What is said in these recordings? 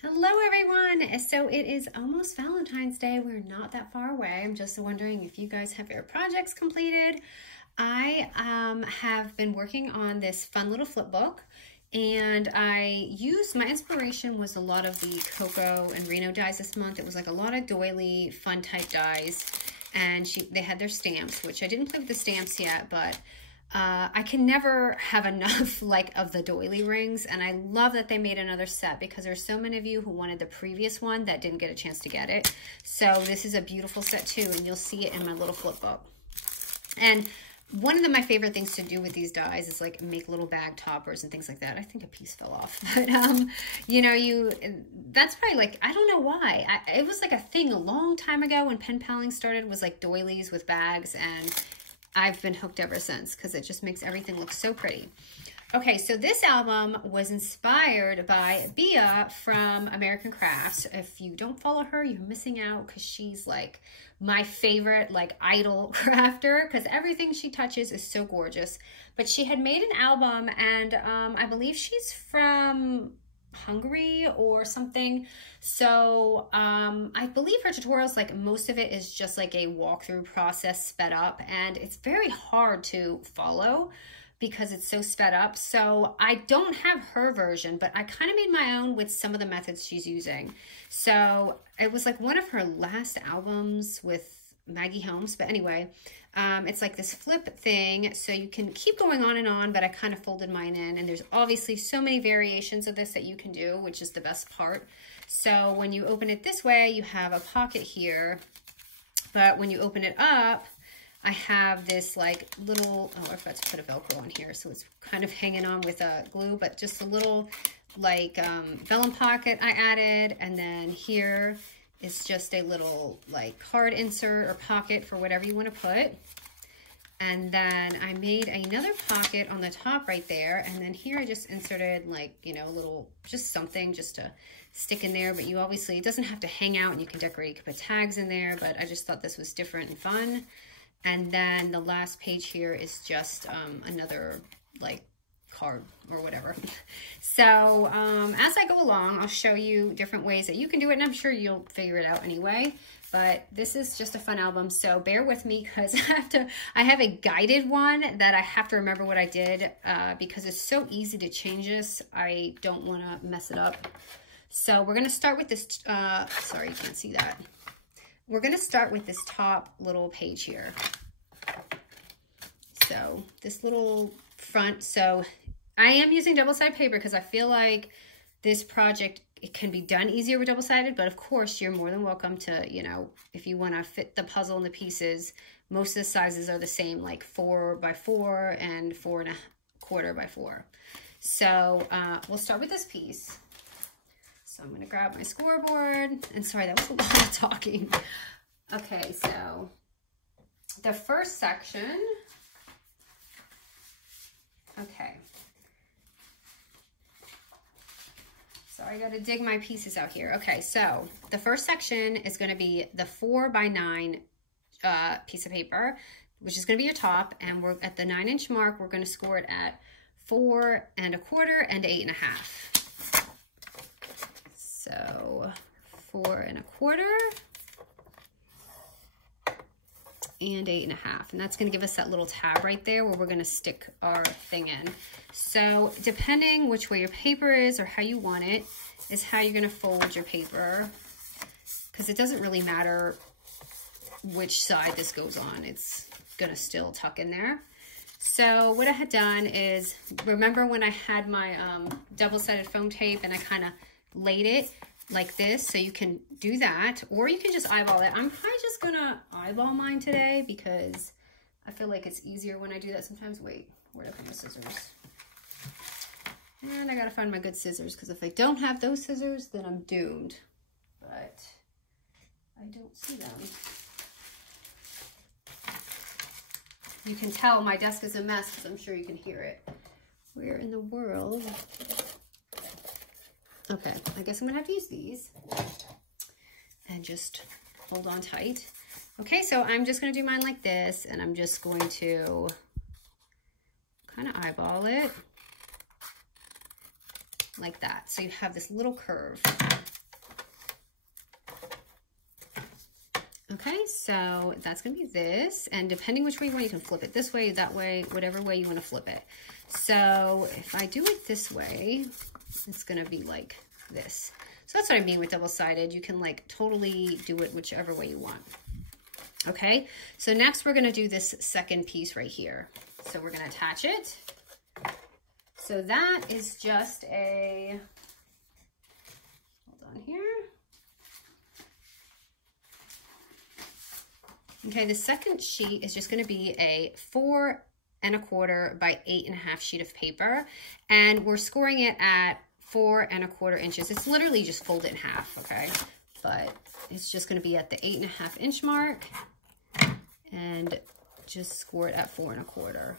Hello everyone! So it is almost Valentine's Day. We're not that far away. I'm just wondering if you guys have your projects completed. I have been working on this fun little flip book, and my inspiration was a lot of the Cocoa and Reno dies this month. It was like a lot of doily fun type dies, and they had their stamps, which I didn't play with the stamps yet, but I can never have enough of the doily rings, and I love that they made another set because there's so many of you who wanted the previous one that didn't get a chance to get it. So this is a beautiful set too, and you'll see it in my little flip book. And one of my favorite things to do with these dies is make little bag toppers and things like that. I think a piece fell off, but that's probably I don't know why. It was a thing a long time ago when pen paling started, was doilies with bags, and I've been hooked ever since because it just makes everything look so pretty. Okay, so this album was inspired by Bea from American Crafts. If you don't follow her, you're missing out because she's my favorite idol crafter because everything she touches is so gorgeous. But she had made an album, and I believe she's from Hungary or something. So I believe her tutorials, most of it is just a walkthrough process sped up, and it's very hard to follow because it's so sped up. So I don't have her version, but I kind of made my own with some of the methods she's using. So it was one of her last albums with Maggie Holmes, but anyway, it's this flip thing, so you can keep going on and on, but I kind of folded mine in, and there's obviously so many variations of this that you can do, which is the best part. So when you open it this way, you have a pocket here, but when you open it up, I have this little, oh, I forgot to put a Velcro on here, so it's kind of hanging on with glue, but just a little vellum pocket I added, and then here is just a little card insert or pocket for whatever you want to put. And then I made another pocket on the top right there, and then here I just inserted a little, just something just to stick in there, but you obviously, it doesn't have to hang out, and you can decorate, you can put tags in there, but I just thought this was different and fun. And then the last page here is just another card or whatever. So as I go along, I'll show you different ways that you can do it, and I'm sure you'll figure it out anyway. But this is just a fun album, so bear with me because I have a guided one that I have to remember what I did because it's so easy to change this. I don't want to mess it up. So we're going to start with this, sorry, you can't see that. We're going to start with this top little page here. So this little front, so I am using double-sided paper because I feel like this project, it can be done easier with double-sided, but of course you're more than welcome to, if you want to fit the puzzle in the pieces, most of the sizes are the same, 4x4 and 4¼ x 4. So we'll start with this piece. So I'm going to grab my scoreboard, and sorry, that was a lot of talking. Okay, so the first section, okay. So I got to dig my pieces out here. Okay, so the first section is going to be the 4x9 piece of paper, which is going to be your top, and we're at the 9-inch mark. We're going to score it at 4¼ and 8½ So 4¼ and 8½ and that's going to give us that little tab right there where we're going to stick our thing in. So depending which way your paper is or how you want it is how you're going to fold your paper, because it doesn't really matter which side this goes on, it's going to still tuck in there. So what I had done is, remember when I had my double-sided foam tape and I kind of laid it like this, so you can do that, or you can just eyeball it. I'm probably just gonna eyeball mine today because I feel like it's easier when I do that sometimes. Wait, where did I put my scissors? And I gotta find my good scissors, because if I don't have those scissors, then I'm doomed. But I don't see them. You can tell my desk is a mess because I'm sure you can hear it. Where in the world? Okay, I guess I'm gonna have to use these and just hold on tight. Okay, so I'm just gonna do mine like this, and I'm just going to kind of eyeball it. like that. So you have this little curve. Okay, so that's gonna be this, and depending which way you want, you can flip it this way, that way, whatever way you wanna flip it. So if I do it this way, it's gonna be like this. So that's what I mean with double-sided. You can like totally do it whichever way you want. Okay, so next we're gonna do this second piece right here. So we're gonna attach it. So that is just a, hold on here. Okay, the second sheet is just gonna be a 4 1/4 by 8 1/2 sheet of paper. And we're scoring it at 4 1/4 inches. It's literally just fold it in half, okay? But it's just gonna be at the 8 1/2 inch mark and just score it at 4 1/4.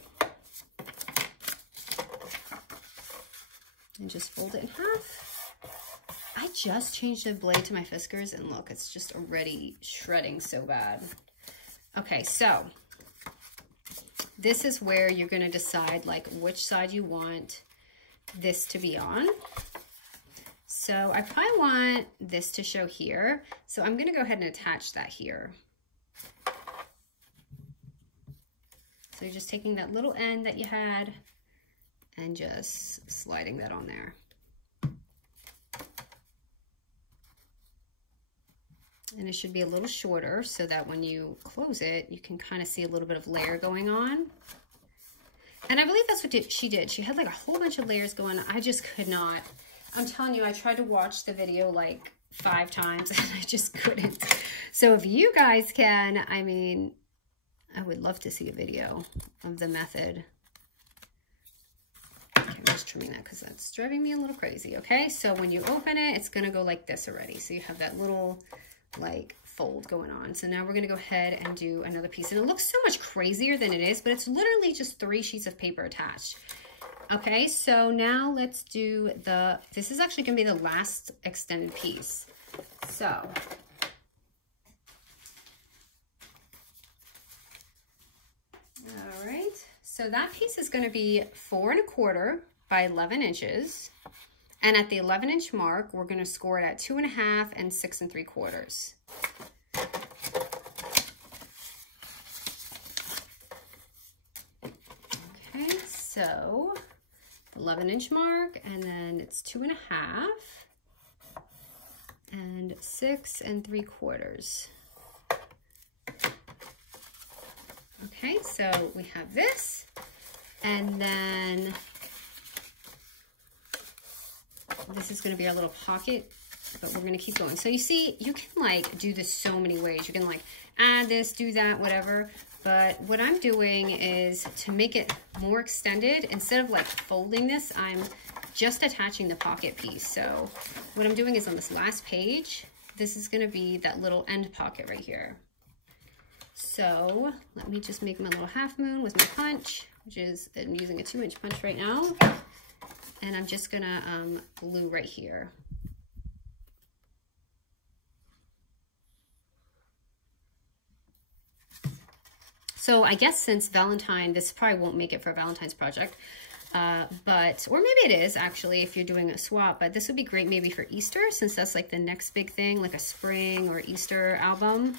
And just fold it in half. I just changed the blade to my Fiskars and look, it's just already shredding so bad. Okay, so this is where you're gonna decide like which side you want this to be on. So I probably want this to show here. So I'm gonna go ahead and attach that here. So you're just taking that little end that you had and just sliding that on there. And it should be a little shorter so that when you close it, you can kind of see a little bit of layer going on. And I believe that's what she did. She had like a whole bunch of layers going on. I just could not. I'm telling you, I tried to watch the video like 5 times and I just couldn't. So if you guys can, I mean, I would love to see a video of the method. Okay, I'm just trimming that because that's driving me a little crazy. Okay, so when you open it, it's gonna go like this already. So you have that little like fold going on. So now we're gonna go ahead and do another piece. And it looks so much crazier than it is, but it's literally just 3 sheets of paper attached. Okay, so now let's do this is actually gonna be the last extended piece. So, all right, so that piece is gonna be 4 1/4 by 11 inches. And at the 11 inch mark, we're gonna score it at 2 1/2 and 6 3/4. Okay, so 11 inch mark, and then it's 2 1/2 and 6 3/4. Okay, so we have this, and then this is going to be our little pocket, but we're going to keep going. So you see, you can like do this so many ways. You can like add this, do that, whatever. But what I'm doing is to make it more extended, instead of like folding this, I'm just attaching the pocket piece. So what I'm doing is on this last page, this is going to be that little end pocket right here. So let me just make my little half moon with my punch, which is, I'm using a 2 inch punch right now. And I'm just gonna glue right here. So I guess since Valentine, this probably won't make it for a Valentine's project, or maybe it is actually if you're doing a swap, but this would be great maybe for Easter, since that's like the next big thing, like a spring or Easter album.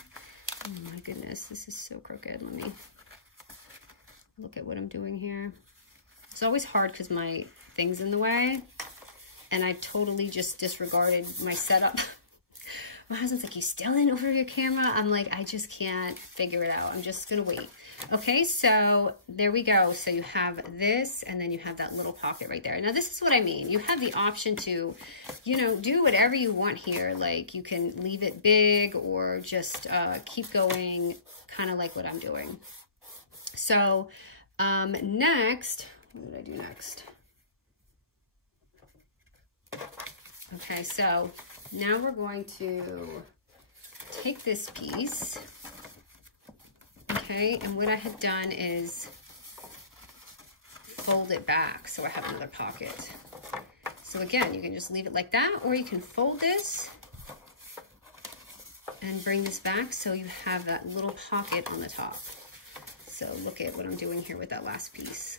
Oh my goodness, this is so crooked. Let me look at what I'm doing here. It's always hard because my thing's in the way, and I totally just disregarded my setup. My husband's like, you still in over your camera? I'm like, I just can't figure it out. I'm just gonna wait. Okay, so there we go. So you have this, and then you have that little pocket right there. Now this is what I mean. You have the option to, you know, do whatever you want here. Like you can leave it big or just keep going, kind of like what I'm doing. So next, what did I do next? Okay, so now we're going to take this piece, okay, and what I had done is fold it back so I have another pocket. So again, you can just leave it like that, or you can fold this and bring this back so you have that little pocket on the top. So look at what I'm doing here with that last piece.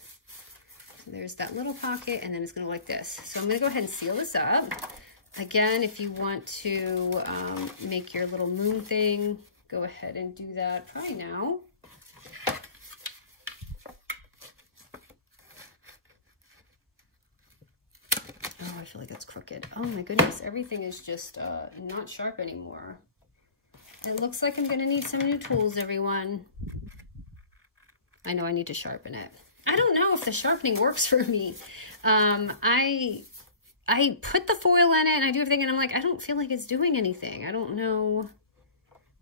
there's that little pocket, and then it's gonna look like this. So I'm gonna go ahead and seal this up. Again, if you want to make your little moon thing, go ahead and do that probably now. Oh, I feel like it's crooked. Oh my goodness, everything is just not sharp anymore. It looks like I'm gonna need some new tools, everyone. I know I need to sharpen it. I don't know if the sharpening works for me. I put the foil in it and I do everything and I'm like, I don't feel like it's doing anything. I don't know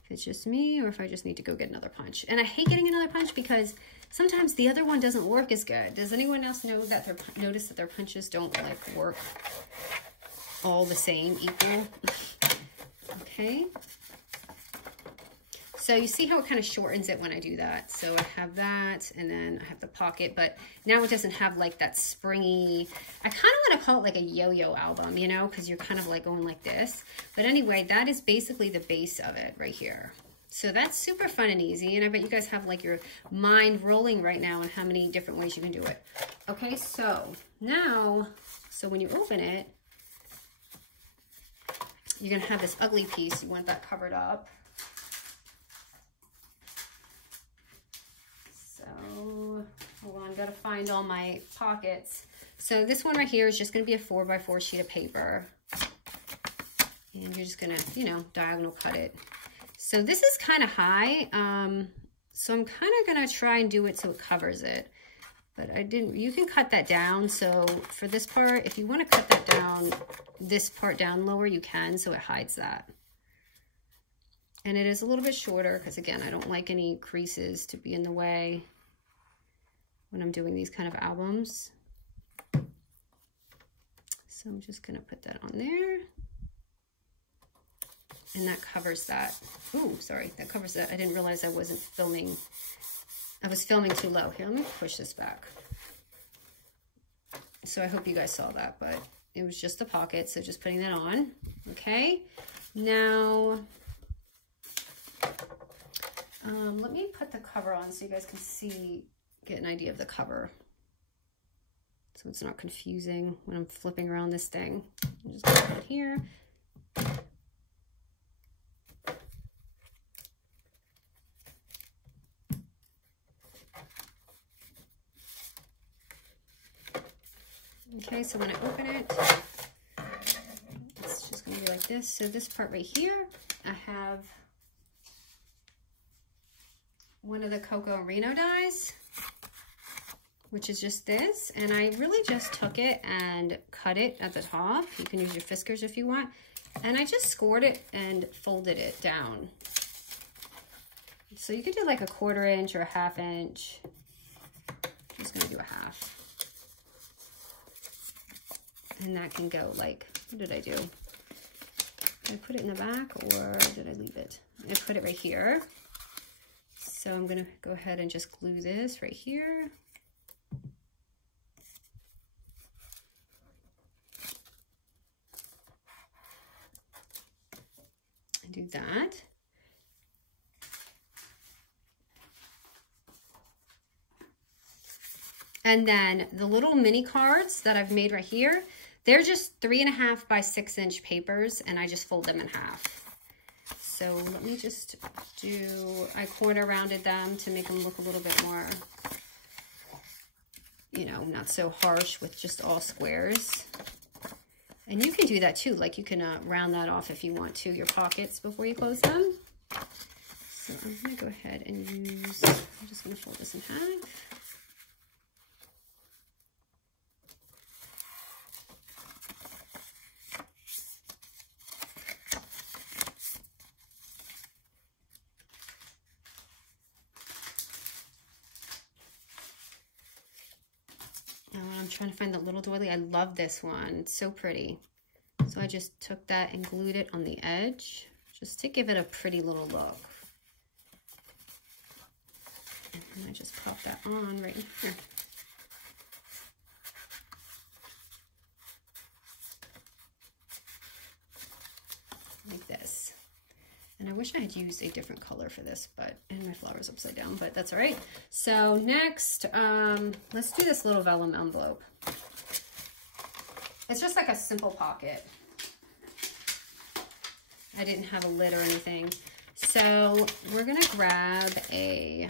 if it's just me or if I just need to go get another punch. And I hate getting another punch because sometimes the other one doesn't work as good. Does anyone else know that notice that their punches don't like work all the same, equal? Okay. So you see how it kind of shortens it when I do that. So I have that, and then I have the pocket, but now it doesn't have like that springy, I kind of want to call it like a yo-yo album, you know, because you're kind of like going like this. But anyway, that is basically the base of it right here. So that's super fun and easy, and I bet you guys have like your mind rolling right now on how many different ways you can do it. Okay, so now, so when you open it, you're gonna have this ugly piece. You want that covered up. So, hold on, gotta find all my pockets. So this one right here is just gonna be a 4x4 sheet of paper. And you're just gonna, you know, diagonal cut it. So this is kind of high, so I'm kind of gonna try and do it so it covers it. But I didn't, you can cut that down. So for this part, if you wanna cut that down, this part down lower, you can, so it hides that. And it is a little bit shorter because, again, I don't like any creases to be in the way when I'm doing these kind of albums. So I'm just going to put that on there. And that covers that. Ooh, sorry, that covers that. I didn't realize I wasn't filming. I was filming too low. Here, let me push this back. So I hope you guys saw that, but it was just the pocket. So just putting that on. Okay. Now... let me put the cover on so you guys can see, get an idea of the cover. So it's not confusing when I'm flipping around this thing. I'm just gonna put it here. Okay, so when I open it, it's just gonna be like this. So this part right here, I have one of the Cocoa Reno dies, which is just this, and I really just took it and cut it at the top. You can use your fiskars if you want, and I just scored it and folded it down. So you could do like a 1/4 inch or a 1/2 inch. I'm just gonna do a 1/2. And that can go like, what did I do? Did I put it in the back or did I leave it? I put it right here. So I'm gonna go ahead and just glue this right here. And do that. And then the little mini cards that I've made right here, they're just 3.5 by 6 inch papers, and I just fold them in half. So let me just do, I corner rounded them to make them look a little bit more, you know, not so harsh with just all squares. And you can do that too, like you can round that off if you want to, your pockets before you close them. So I'm gonna go ahead and use, I'm just gonna fold this in half. I'm trying to find the little doily. I love this one. It's so pretty. So I just took that and glued it on the edge just to give it a pretty little look. And then I just pop that on right here. Like this. And I wish I had used a different color for this, and my flower's upside down, but that's all right. So next, let's do this little vellum envelope. It's just like a simple pocket. I didn't have a lid or anything. So we're gonna grab a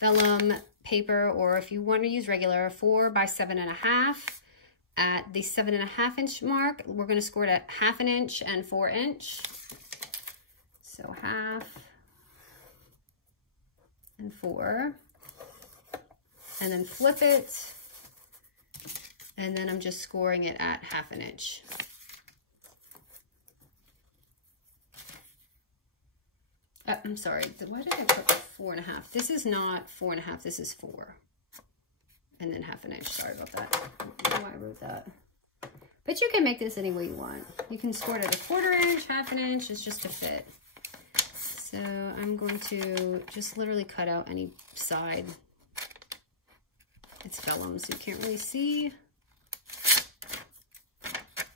vellum paper, or if you want to use regular, 4 by 7.5. At the 7.5 inch mark, we're gonna score it at 1/2 inch and 4 inch. So 1/2 and 4, and then flip it, and then I'm just scoring it at 1/2 inch. I'm sorry, why did I put 4.5? This is not 4.5, this is 4. And then 1/2 inch, sorry about that. I don't know why I wrote that. But you can make this any way you want. You can score it at 1/4 inch, 1/2 inch, it's just a fit. So I'm going to just literally cut out any side. It's vellum, so you can't really see.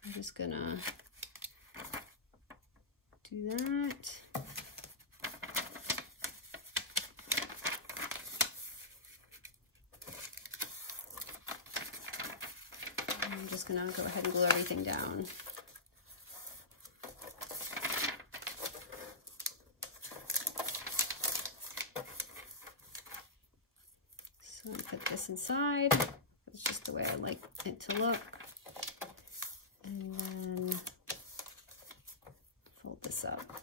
I'm just gonna do that. I'm just gonna go ahead and glue everything down. So I'm gonna put this inside. It's just the way I like it to look. And then fold this up.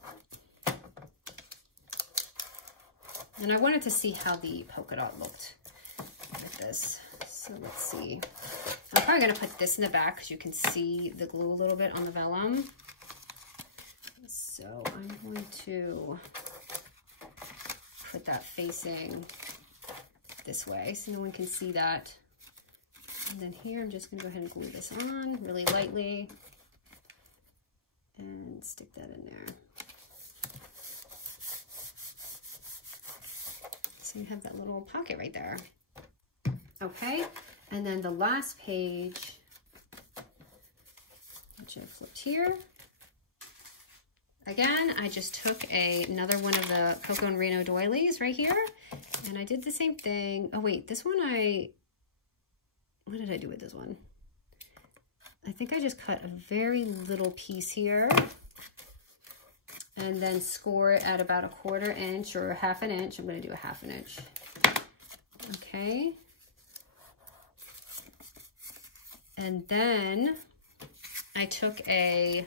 And I wanted to see how the polka dot looked with this. So let's see. I'm probably gonna put this in the back because you can see the glue a little bit on the vellum. So I'm going to put that facing this way so no one can see that. And then here I'm just gonna go ahead and glue this on really lightly and stick that in there. So you have that little pocket right there. Okay, and then the last page, which I flipped here. Again, I just took another one of the Coco and Reno doilies right here, and I did the same thing. Oh wait, this one what did I do with this one? I think I just cut a very little piece here and then score it at about 1/4 inch or 1/2 inch. I'm gonna do 1/2 inch. Okay. And then I took a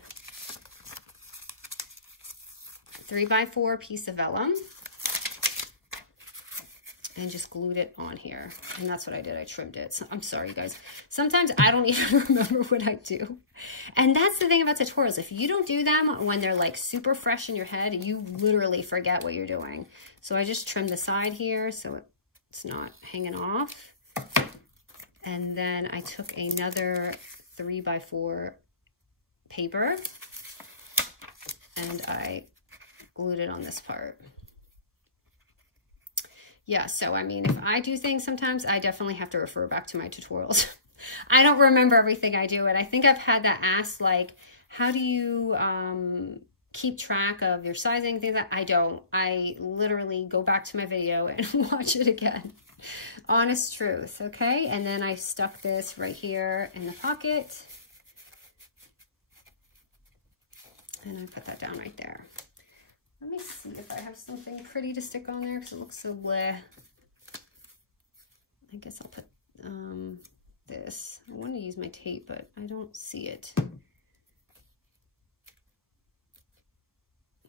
3x4 piece of vellum and just glued it on here. And that's what I did. I trimmed it. So I'm sorry, you guys. Sometimes I don't even remember what I do. And that's the thing about tutorials. If you don't do them when they're like super fresh in your head, you literally forget what you're doing. So I just trimmed the side here so it's not hanging off. And then I took another 3x4 paper and I glued it on this part. Yeah, so I mean, if I do things sometimes, I definitely have to refer back to my tutorials. I don't remember everything I do, and I think I've had that asked, like, how do you keep track of your sizing, things like that? I don't. I literally go back to my video and watch it again. Honest truth, okay? And then I stuck this right here in the pocket. And I put that down right there. Let me see if I have something pretty to stick on there because it looks so bleh. I guess I'll put this. I want to use my tape, but I don't see it.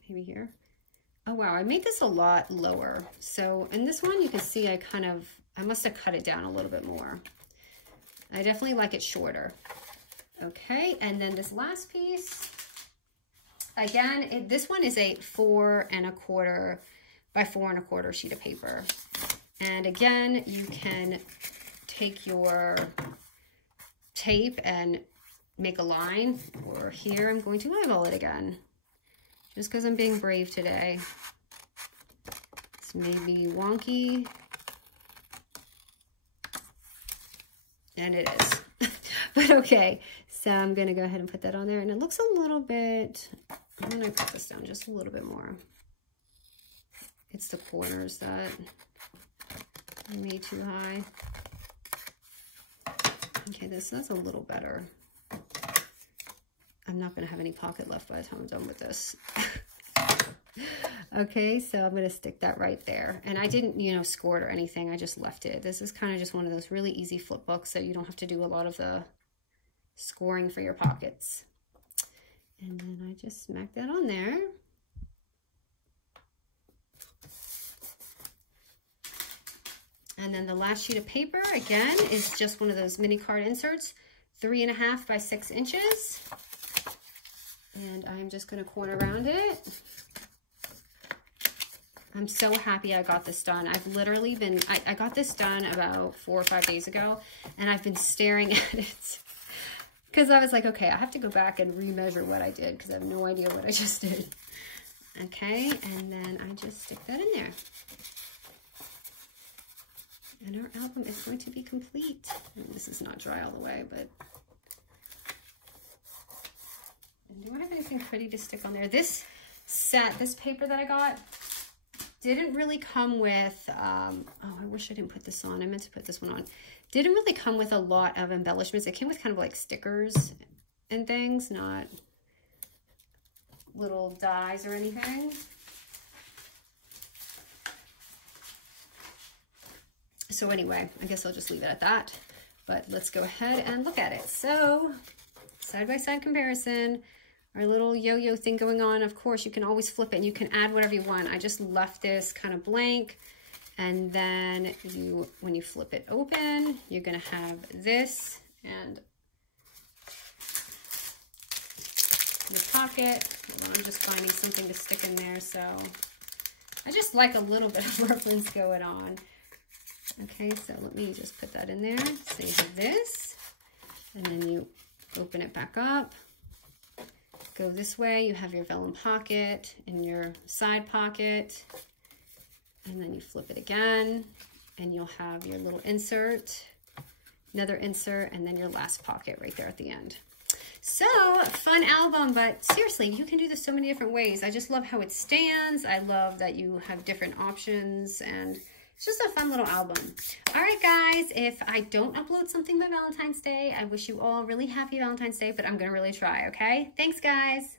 Maybe here. Oh wow, I made this a lot lower. So in this one, you can see I must have cut it down a little bit more. I definitely like it shorter. Okay, and then this last piece, again, this one is a 4 1/4 by 4 1/4 sheet of paper. And again, you can take your tape and make a line, or here I'm going to eyeball it again. Just because I'm being brave today. It's maybe wonky. And it is. But okay. So I'm going to go ahead and put that on there. And it looks a little bit I'm gonna put this down just a little bit more. It's the corners that I made too high. Okay, that's a little better. I'm not gonna have any pocket left by the time I'm done with this. Okay, so I'm gonna stick that right there. And I didn't, you know, score it or anything. I just left it. This is kind of just one of those really easy flip books, so you don't have to do a lot of the scoring for your pockets. And then I just smack that on there. And then the last sheet of paper, again, is just one of those mini card inserts, 3.5 by 6 inches. And I'm just gonna corner around it. I'm so happy I got this done. I've literally been, I got this done about 4 or 5 days ago, and I've been staring at it because I was like, okay, I have to go back and remeasure what I did because I have no idea what I just did. Okay, and then I just stick that in there. And our album is going to be complete. And this is not dry all the way, but... And do I have anything pretty to stick on there? This set, this paper that I got, didn't really come with, oh, I wish I didn't put this on. I meant to put this one on. Didn't really come with a lot of embellishments. It came with kind of like stickers and things, not little dies or anything. So anyway, I guess I'll just leave it at that. But let's go ahead and look at it. So, side-by-side comparison. Our little yo-yo thing going on. Of course, you can always flip it and you can add whatever you want. I just left this kind of blank. And then when you flip it open, you're gonna have this and the pocket. Hold on, I'm just finding something to stick in there. So I just like a little bit of reference going on. Okay, so let me just put that in there. So you have this, and then you open it back up. Go this way, you have your vellum pocket and your side pocket, and then you flip it again, and you'll have your little insert, another insert, and then your last pocket right there at the end. So, fun album, but seriously, you can do this so many different ways. I just love how it stands. I love that you have different options, and it's just a fun little album. All right, guys, if I don't upload something by Valentine's Day, I wish you all a really happy Valentine's Day, but I'm going to really try, okay? Thanks, guys.